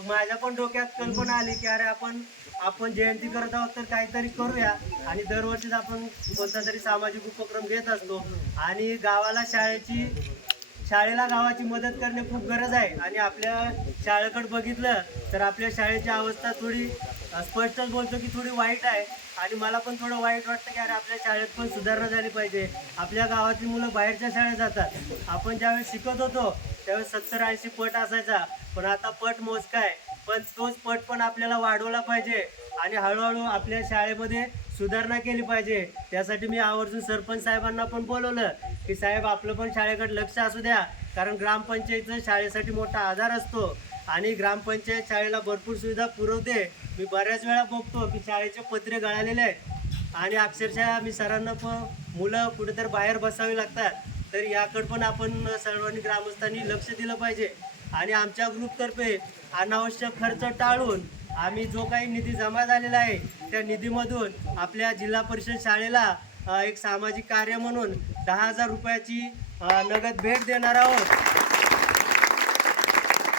मग माझ्या पण डोक्यात कल्पना आली की अरे आपण आपण जयंती करत आहोत तर काहीतरी करूया. आणि दरवर्षीच आपण कोणता तरी सामाजिक उपक्रम घेत असतो. आणि गावाला शाळेची शाळेला गावाची मदत करणे खूप गरज आहे. आणि आपल्या शाळेकडे बघितलं तर आपल्या शाळेची अवस्था थोडी स्पष्टच बोलतो की थोडी वाईट आहे आणि मला पण थोडं वाईट वाटतं की अरे आपल्या शाळेत पण सुधारणा झाली पाहिजे. आपल्या गावातील मुलं बाहेरच्या शाळेत जातात. आपण ज्यावेळेस शिकत होतो त्यावेळेस सत्तर ऐंशी पट असायचा. पण आता पट मोजका आहे. पण तोच पट पण आपल्याला वाढवला पाहिजे आणि हळूहळू आपल्या शाळेमध्ये सुधारणा केली पाहिजे. त्यासाठी मी आवर्जून सरपंच साहेबांना पण बोलवलं की साहेब आपलं पण शाळेकडे लक्ष असू द्या. कारण ग्रामपंचायतीचा शाळेसाठी मोठा आधार असतो. आणि ग्रामपंचायत शाळेला भरपूर सुविधा पुरवते. मी बऱ्याच वेळा बघतो की शाळेचे पत्रे गळालेले आहेत. आणि अक्षरशः मी सरांना पण मुलं कुठेतरी बाहेर बसावी लागतात. तर याकडे पण आपण सर्वांनी ग्रामस्थांनी लक्ष दिलं पाहिजे. आणि आमच्या ग्रुपतर्फे अनावश्यक खर्च टाळून आम्ही जो काही निधी जमा झालेला आहे त्या निधीमधून आपल्या जिल्हा परिषद शाळेला एक सामाजिक कार्य म्हणून दहा हजार रुपयाची नगद भेट देणार आहोत.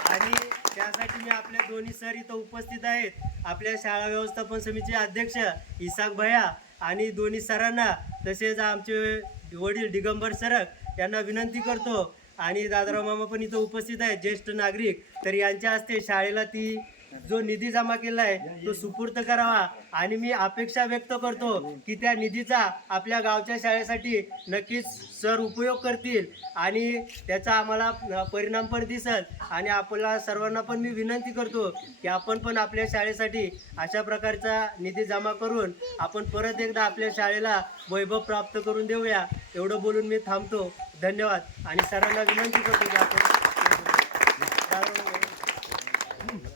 आणि त्यासाठी मी आपल्या दोन्ही सर इथं उपस्थित आहेत. आपल्या शाळा व्यवस्थापन समितीचे अध्यक्ष इसाक भया आणि दोन्ही सरांना तसेच आमचे वडील दिगंबर सरक यांना विनंती करतो. आणि दादाराव मामा पण इथं उपस्थित आहेत ज्येष्ठ नागरिक. तर यांच्या हस्ते शाळेला ती जो निधी जमा केला आहे तो सुपूर्त करावा. आणि मी अपेक्षा व्यक्त करतो की त्या निधीचा आपल्या गावच्या शाळेसाठी नक्कीच सर उपयोग करतील. आणि त्याचा आम्हाला परिणाम पण दिसल. आणि आपल्या सर्वांना पण मी विनंती करतो की आपण पण आपल्या शाळेसाठी अशा प्रकारचा निधी जमा करून आपण परत एकदा आपल्या शाळेला वैभव प्राप्त करून देऊया. एवढं बोलून मी थांबतो. धन्यवाद. आणि सरांना विनंती करतो की आपण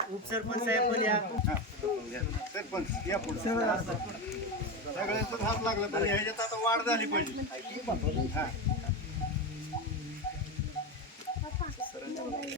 उपसरपंच साहेब पण या. सरपंच या पुढे. सगळ्यांचाच हात लागला पण ह्याच्यात आता वाढ झाली पाहिजे. हा.